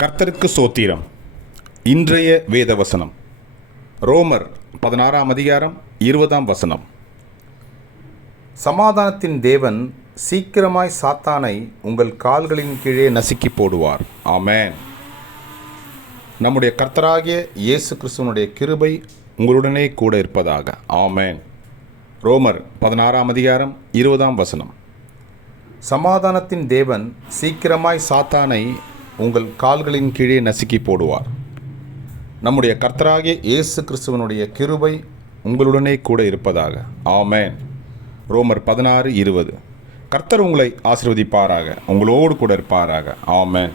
கர்த்தருக்கு சோத்திரம். இன்றைய வேத வசனம் ரோமர் 16ஆம் அதிகாரம் 20ஆம் வசனம். சமாதானத்தின் தேவன் சீக்கிரமாய் சாத்தானை உங்கள் கால்களின் கீழே நசுக்கி போடுவார். ஆமென். நம்முடைய கர்த்தராகிய இயேசு கிறிஸ்துவனுடைய கிருபை உங்களுடனே கூட இருப்பதாக. ஆமென். ரோமர் 16ஆம் அதிகாரம் 20ஆம் வசனம். சமாதானத்தின் தேவன் சீக்கிரமாய் சாத்தானை உங்கள் கால்களின் கீழே நசுக்கி போடுவார். நம்முடைய கர்த்தராகிய இயேசு கிறிஸ்துவனுடைய கிருபை உங்களுடனே கூட இருப்பதாக. ஆமென். ரோமர் 16:20. கர்த்தர் உங்களை ஆசீர்வதிப்பாராக, உங்களோடு கூட இருப்பாராக. ஆமென்.